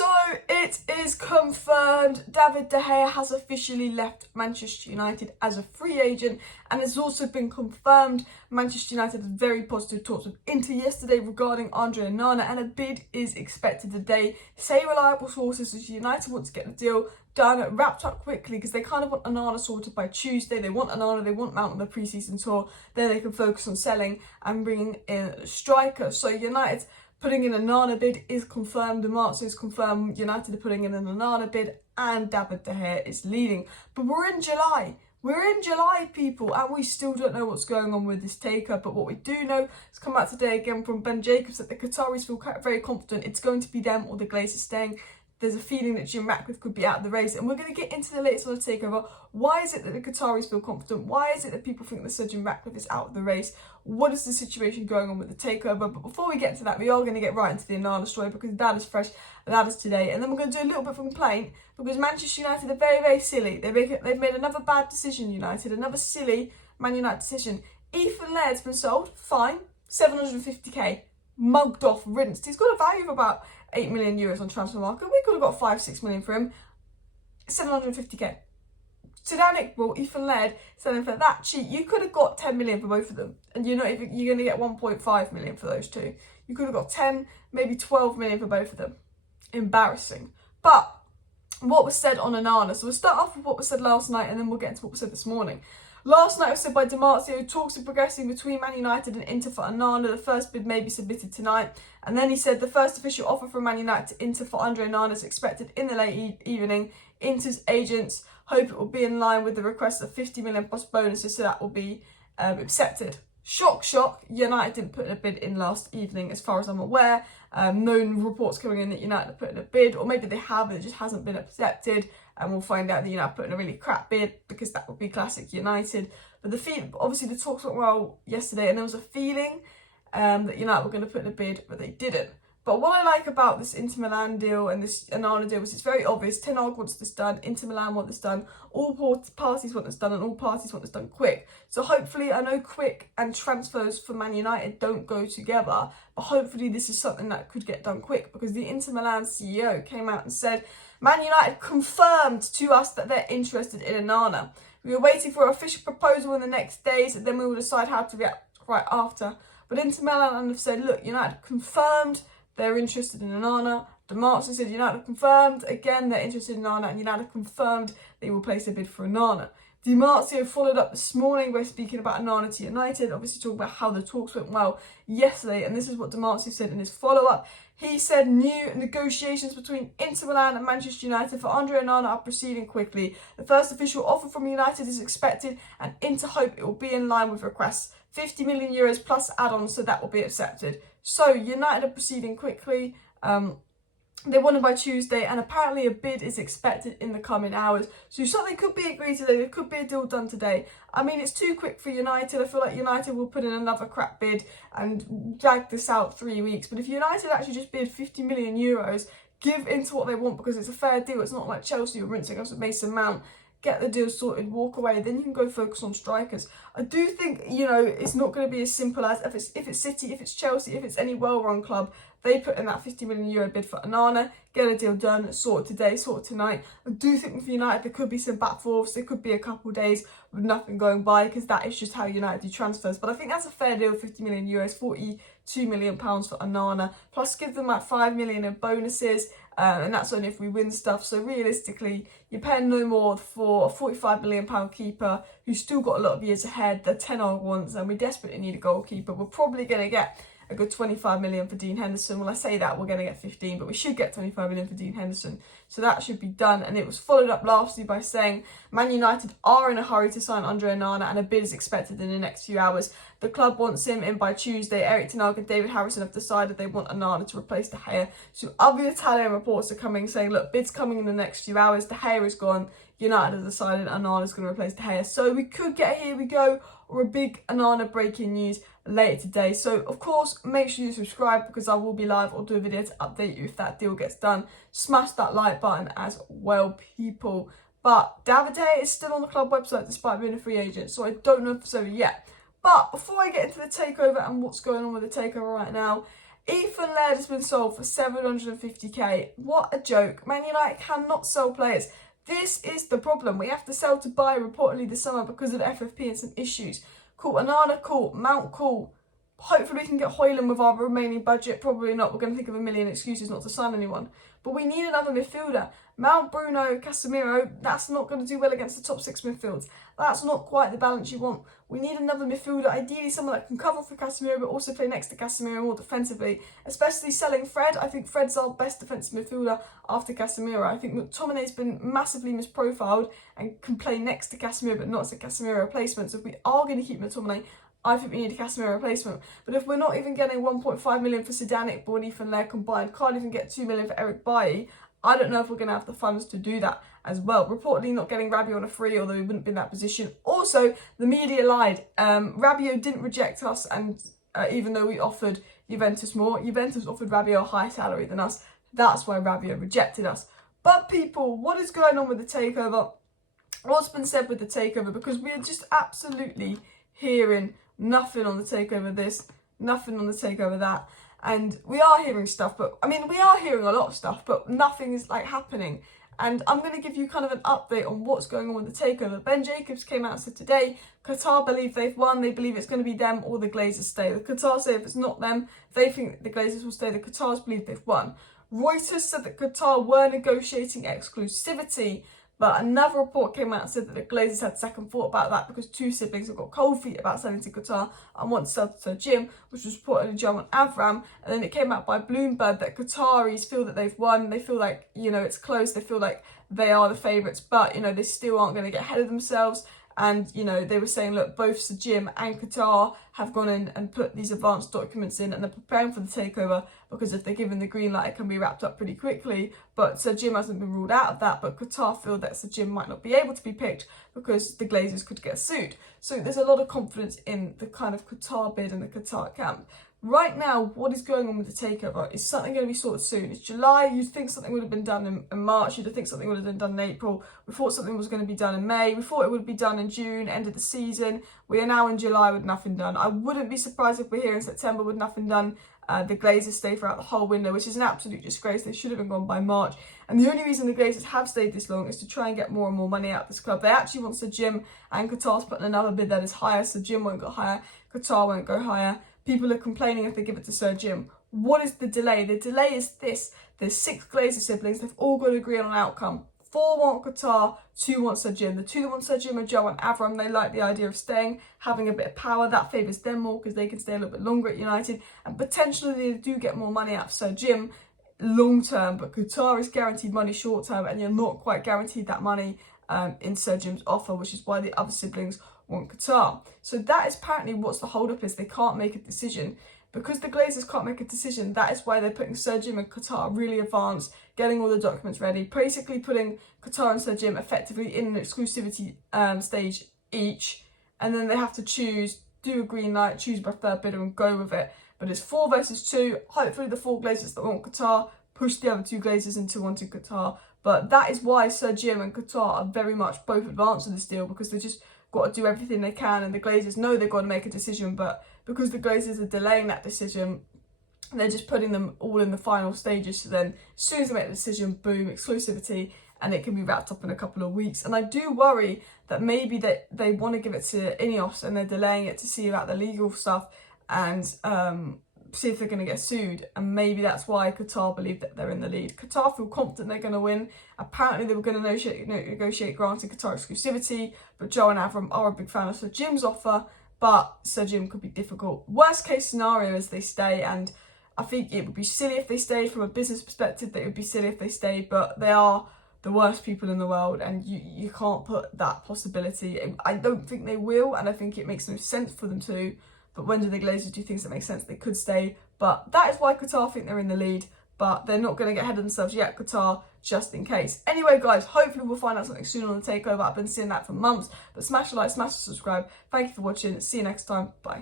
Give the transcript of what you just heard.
So it is confirmed David De Gea has officially left Manchester United as a free agent, and it's also been confirmed Manchester United had very positive talks with Inter yesterday regarding Onana, and a bid is expected today. Say reliable sources as United want to get the deal done, wrapped up quickly, because they kind of want Onana sorted by Tuesday. They want Onana, they want Mount on the pre-season tour, then they can focus on selling and bringing in a striker. So United putting in an Onana bid is confirmed. Marzio is confirmed. United are putting in an Onana bid, and David De Gea is leading. But we're in July. We're in July, people, and we still don't know what's going on with this takeover. But what we do know has come out today again from Ben Jacobs that the Qataris feel very confident it's going to be them or the Glazers staying. There's a feeling that Jim Ratcliffe could be out of the race, and we're going to get into the latest on the takeover. Why is it that the Qataris feel confident? Why is it that people think that Sir Jim Ratcliffe is out of the race? What is the situation going on with the takeover? But before we get to that, we are going to get right into the Onana story, because that is fresh, that is today. And then we're going to do a little bit of a complaint, because Manchester United are very, very silly. They've made another bad decision, United, another silly Man United decision. Ethan Laird's been sold, fine, 750k, mugged off, rinsed. He's got a value of about 8 million euros on transfer market. We could have got 5-6 million for him. 750k. Ethan Laird selling for that cheap. You could have got 10 million for both of them, and you're going to get 1.5 million for those two. You could have got 10, maybe 12 million for both of them. Embarrassing. But what was said on Onana? So we'll start off with what was said last night, and then we'll get into what was said this morning. Last night was said by Marzio, talks are progressing between Man United and Inter for Onana. The first bid may be submitted tonight. And then he said the first official offer from Man United to Inter for Onana is expected in the late evening. Inter's agents hope it will be in line with the request of 50 million plus bonuses, so that will be accepted. Shock, shock. United didn't put a bid in last evening, as far as I'm aware. No reports coming in that United put in a bid, or maybe they have, it just hasn't been accepted. And we'll find out that United put in a really crap bid, because that would be classic United. But obviously the talks went well yesterday, and there was a feeling that United were going to put in a bid, but they didn't. But what I like about this Inter Milan deal and this Onana deal is it's very obvious. Ten Hag wants this done, Inter Milan want this done, all parties want this done, and all parties want this done quick. So hopefully, I know quick and transfers for Man United don't go together, but hopefully this is something that could get done quick, because the Inter Milan CEO came out and said, Man United confirmed to us that they're interested in Onana. We are waiting for an official proposal in the next days, and then we will decide how to react right after. But Inter Milan have said, look, United confirmed they're interested in Onana. Marzio said United confirmed, again, they're interested in Onana, and United confirmed they will place a bid for Onana. Marzio followed up this morning by speaking about Onana to United, obviously talking about how the talks went well yesterday, and this is what Marzio said in his follow-up. He said new negotiations between Inter Milan and Manchester United for Onana are proceeding quickly. The first official offer from United is expected, and Inter hope it will be in line with requests. 50 million euros plus add-ons, so that will be accepted. So United are proceeding quickly. They want it by Tuesday, and apparently a bid is expected in the coming hours. So something could be agreed today. There could be a deal done today. I mean, it's too quick for United. I feel like United will put in another crap bid and drag this out 3 weeks. But if United actually just bid 50 million euros, give into what they want, because it's a fair deal. It's not like Chelsea or rinsing us with Mason Mount. Get the deal sorted, walk away, then you can go focus on strikers. I do think, it's not going to be as simple as if it's City, if it's Chelsea, if it's any well-run club, they put in that 50 million euro bid for Onana, get a deal done, sort it today, sort it tonight. I do think with United there could be some back forths, there could be a couple of days with nothing going by, because that is just how United do transfers. But I think that's a fair deal, 50 million euros, 42 million pounds for Onana, plus give them like 5 million in bonuses. And that's only if we win stuff. So realistically, you're paying no more for a £45 million keeper who's still got a lot of years ahead. The Ten Hag wants, and we desperately need a goalkeeper. We're probably going to get a good 25 million for Dean Henderson. Well, I say that, we're going to get 15, but we should get 25 million for Dean Henderson. So that should be done. And it was followed up lastly by saying Man United are in a hurry to sign Onana, and a bid is expected in the next few hours. The club wants him in by Tuesday. Eric Ten Hag and David Harrison have decided they want Onana to replace De Gea. So other Italian reports are coming saying, look, bid's coming in the next few hours. De Gea is gone. United has decided Onana is going to replace De Gea. So we could get a here we go, or a big Onana breaking news later today. So of course, make sure you subscribe, because I will be live or do a video to update you if that deal gets done. Smash that like button as well, people. But David De Gea is still on the club website despite being a free agent, so I don't know if it's over yet. But before I get into the takeover and what's going on with the takeover right now, Ethan Laird has been sold for 750k. What a joke. Man United cannot sell players. This is the problem. We have to sell to buy reportedly this summer because of FFP and some issues. Cool. Onana, cool. Mount, cool. Hopefully we can get Højlund with our remaining budget. Probably not. We're going to think of a million excuses not to sign anyone. But we need another midfielder. Mount, Bruno, Casemiro, that's not going to do well against the top six midfields. That's not quite the balance you want. We need another midfielder, ideally someone that can cover for Casemiro but also play next to Casemiro more defensively. Especially selling Fred. I think Fred's our best defensive midfielder after Casemiro. I think McTominay's been massively misprofiled and can play next to Casemiro but not as a Casemiro replacement. So if we are going to keep McTominay, I think we need a Casemiro replacement. But if we're not even getting 1.5 million for Zidane, Iqbal, and Ethan Laird combined, can't even get 2 million for Eric Bailly, I don't know if we're going to have the funds to do that as well. Reportedly not getting Rabiot on a free, although he wouldn't be in that position. Also, the media lied. Rabiot didn't reject us, and even though we offered Juventus more, Juventus offered Rabiot a higher salary than us. That's why Rabiot rejected us. But people, what is going on with the takeover? What's been said with the takeover? Because we are just absolutely hearing nothing on the takeover this, nothing on the takeover that. And we are hearing stuff, but I mean, we are hearing a lot of stuff, but nothing is like happening. And I'm going to give you kind of an update on what's going on with the takeover. Ben Jacobs came out and said today, Qatar believe they've won. They believe it's going to be them or the Glazers stay. The Qatar say if it's not them, they think the Glazers will stay. The Qatars believe they've won. Reuters said that Qatar were negotiating exclusivity, but another report came out and said that the Glazers had second thought about that because two siblings have got cold feet about selling to Qatar and want to sell to Sir Jim, which was reportedly Joe and Avram. And then it came out by Bloomberg that Qataris feel that they've won. They feel like, you know, it's close. They feel like they are the favourites, but, you know, they still aren't going to get ahead of themselves. And, you know, they were saying, look, both Sir Jim and Qatar have gone in and put these advanced documents in and they're preparing for the takeover because if they're given the green light, it can be wrapped up pretty quickly. But Sir Jim hasn't been ruled out of that, but Qatar feel that Sir Jim might not be able to be picked because the Glazers could get sued. So there's a lot of confidence in the kind of Qatar bid and the Qatar camp. Right now, what is going on with the takeover is something going to be sorted soon. It's July. You'd think something would have been done in March. You'd think something would have been done in April. We thought something was going to be done in May. We thought it would be done in June, end of the season. We are now in July with nothing done. I wouldn't be surprised if we're here in September with nothing done. The Glazers stay throughout the whole window, which is an absolute disgrace. They should have been gone by March. And the only reason the Glazers have stayed this long is to try and get more and more money out of this club. They actually want Sir Jim and Qatar's putting another bid that is higher. Sir Jim won't go higher. Qatar won't go higher. People are complaining if they give it to Sir Jim. What is the delay? The delay is this. There's 6 Glazer siblings. They've all got to agree on an outcome. 4 want Qatar, 2 want Sir Jim. The 2 that want Sir Jim are Joe and Avram. They like the idea of staying, having a bit of power. That favours them more because they can stay a little bit longer at United. And potentially they do get more money out of Sir Jim long term. But Qatar is guaranteed money short term and you're not quite guaranteed that money in Sir Jim's offer, which is why the other siblings want Qatar. So that is apparently what's the hold up is they can't make a decision. Because the Glazers can't make a decision, that is why they're putting Sir Jim and Qatar really advanced, getting all the documents ready, basically putting Qatar and Sir Jim effectively in an exclusivity stage each, and then they have to choose, do a green light, choose by third bidder and go with it. But it's 4 versus 2. Hopefully the 4 Glazers that want Qatar push the other 2 Glazers into wanting Qatar. But that is why Sir Jim and Qatar are very much both advanced in this deal because they just got to do everything they can, and the Glazers know they've got to make a decision, but because the Glazers are delaying that decision, they're just putting them all in the final stages. So then as soon as they make the decision, boom, exclusivity, and it can be wrapped up in a couple of weeks. And I do worry that maybe they want to give it to Ineos and they're delaying it to see about the legal stuff and see if they're going to get sued, and maybe that's why Qatar believe that they're in the lead. Qatar feel confident they're going to win. Apparently they were going to negotiate granting Qatar exclusivity, but Joe and Avram are a big fan of Sir Jim's offer, but Sir Jim could be difficult. Worst case scenario is they stay, and I think it would be silly if they stayed. From a business perspective, that it would be silly if they stayed, but they are the worst people in the world and you can't put that possibility. I don't think they will, and I think it makes no sense for them to. But when do the Glazers do things that make sense? They could stay. But that is why Qatar think they're in the lead. But they're not going to get ahead of themselves yet, Qatar, just in case. Anyway, guys, hopefully we'll find out something soon on the takeover. I've been seeing that for months. But smash a like, smash a subscribe. Thank you for watching. See you next time. Bye.